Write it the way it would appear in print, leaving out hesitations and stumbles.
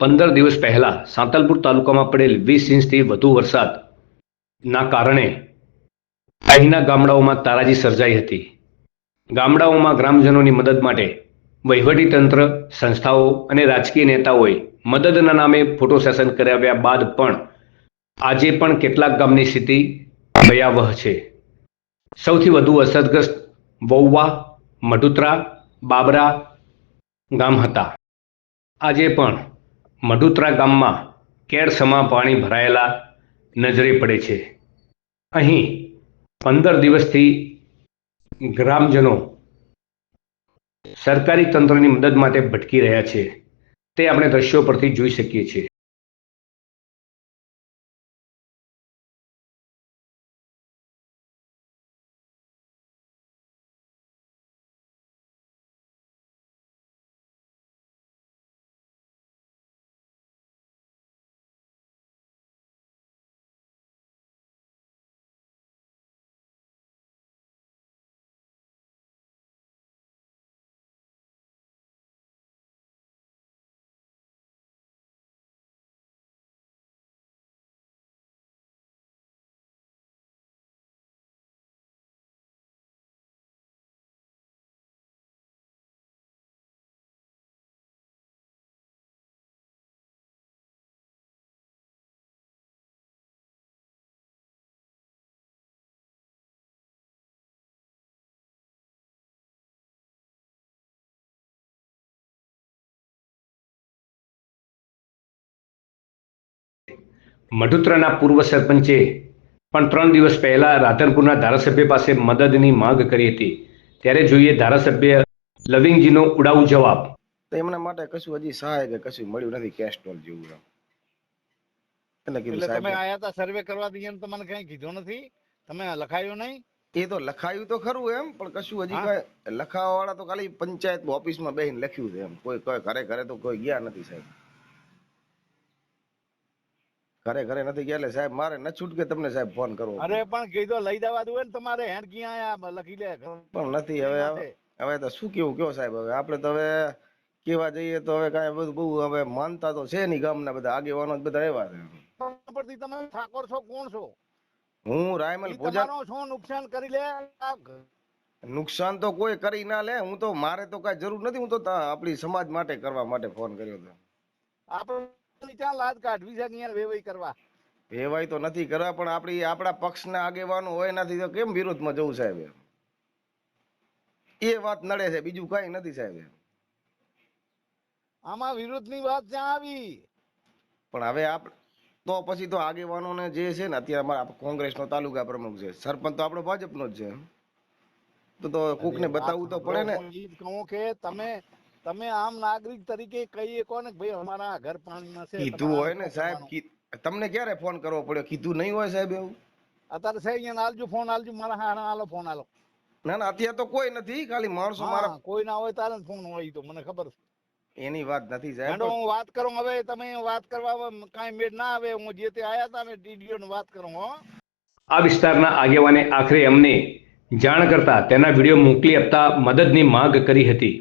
15 દિવસ પહેલા સાંતલપુર તાલુકામાં પડેલ 20 ઇંચથી વધુ વરસાદના કારણે અહીંના ગામડાઓમાં તારાજી સર્જાઈ હતી. ગામડાઓમાં ગ્રામજનોની મદદ માટે વહીવટીતંત્ર, સંસ્થાઓ અને રાજકીય નેતાઓએ મદદના નામે ફોટો સેશન કરાવ્યા બાદ પણ આજે પણ કેટલાક ગામની સ્થિતિ ભયાવહ છે. સૌથી વધુ અસરગ્રસ્ત વૌવા, મઢુતરા, બાબરા ગામ હતા. આજે પણ મઢુતરા ગામમાં કેળસમા પાણી ભરાયેલા નજરે પડે છે. અહીં 15 દિવસથી ગ્રામજનો સરકારી તંત્રની મદદ માટે ભટકી રહ્યા છે. તે આપણે દ્રશ્યો પરથી જોઈ શકીએ છીએ. મઢુતરાના પૂર્વ સરપંચે પણ 3 દિવસ પહેલા રાધનપુરના ધારાસભ્ય પાસે મદદની માંગ કરી હતી. ત્યારે જોઈએ ધારાસભ્ય લવિંગજીનો ઉડાઉ જવાબ. એમના માટે કશું હજી સહાય કે કશું મળ્યું નથી. કેસ્ટ્રોલ જેવું એટલે તમે આયા હતા સર્વે કરવા દઈએ તમને કઈ કીધું નથી? તમે લખાયું નહીં? એ તો લખાયું તો ખરું એમ, પણ કશું હજી કઈ લખાવા વાળા તો ખાલી પંચાયત ઓફિસમાં બેસીને લખ્યું છે એમ. કોઈ ઘરે ઘરે તો કોઈ ગયા નથી સાહેબ. ઘરે નથી ગયા એટલે સાહેબ મારે ન છૂટકે તમને સાહેબ ફોન કરવો. અરે પણ કીધું લઈ જવા દઉં ને તમારે હેડ ક્યાં આયા લખી લે. પણ નથી હવે તો શું કેવું કયો સાહેબ. હવે આપણે તો હવે કેવા જઈએ તો હવે કાંઈ બધું બહુ હવે માનતા તો છે નહીં. ગામના બધા આગેવાનો બધા એવા છે. પરથી તમે ઠાકોર છો? કોણ છો? હું રાયમલ ભોજન. શું નુકસાન કરી લે? નુકસાન તો કોઈ કરી ના લે. હું તો મારે તો કઈ જરૂર નથી. હું તો આપણી સમાજ માટે કરવા માટે ફોન કર્યો હતો. આપણે ક્યાં લાજ કાઢવી છે અહીંયા વેવાઈ કરવા? વેવાઈ તો નથી કરવા, પણ આપણા પક્ષના આગેવાનો હોય નથી તો કેમ વિરોધમાં જવું સાહેબ? એ વાત નડે છે, બીજું કઈ નથી સાહેબ. આમાં વિરોધની વાત ક્યાં આવી? પણ હવે તો પછી તો આગેવાનોને જે છે ને અત્યારે અમારા કોંગ્રેસનો તાલુકા પ્રમુખ છે, સરપંચ તો આપણો ભાજપનો જ છે, તો કોકને બતાવવું તો પડે ને. કહું કે તમે આમ નાગરિક તરીકે કહીએ કોને ભાઈ અમારા ઘર પાણીમાં છે? કીધું હોય ને સાહેબ. તમને ક્યારે ફોન કરવો પડ્યો? કીધું નહીં હોય સાહેબ એવું? અત્યારે છે અહીંયા આલજો ફોન, આલજો મારા હા હાલો ફોન આલો. ના અત્યારે તો કોઈ નથી, ખાલી માણસો મારા. કોઈ ના હોય તારે ફોન હોય તો મને ખબર છે. એની વાત નથી સાહેબ. હું વાત કરું. હવે તમે વાત કરવા કાંઈ મેળ ના આવે. હું જે તે આયા હતા ને ટીડીઓ ની વાત કરું. આ વિસ્તારના આગેવાને આખરે અમને જાણ કરતા તેના વિડીયો મોકલી આપતા મદદની માંગ કરી હતી.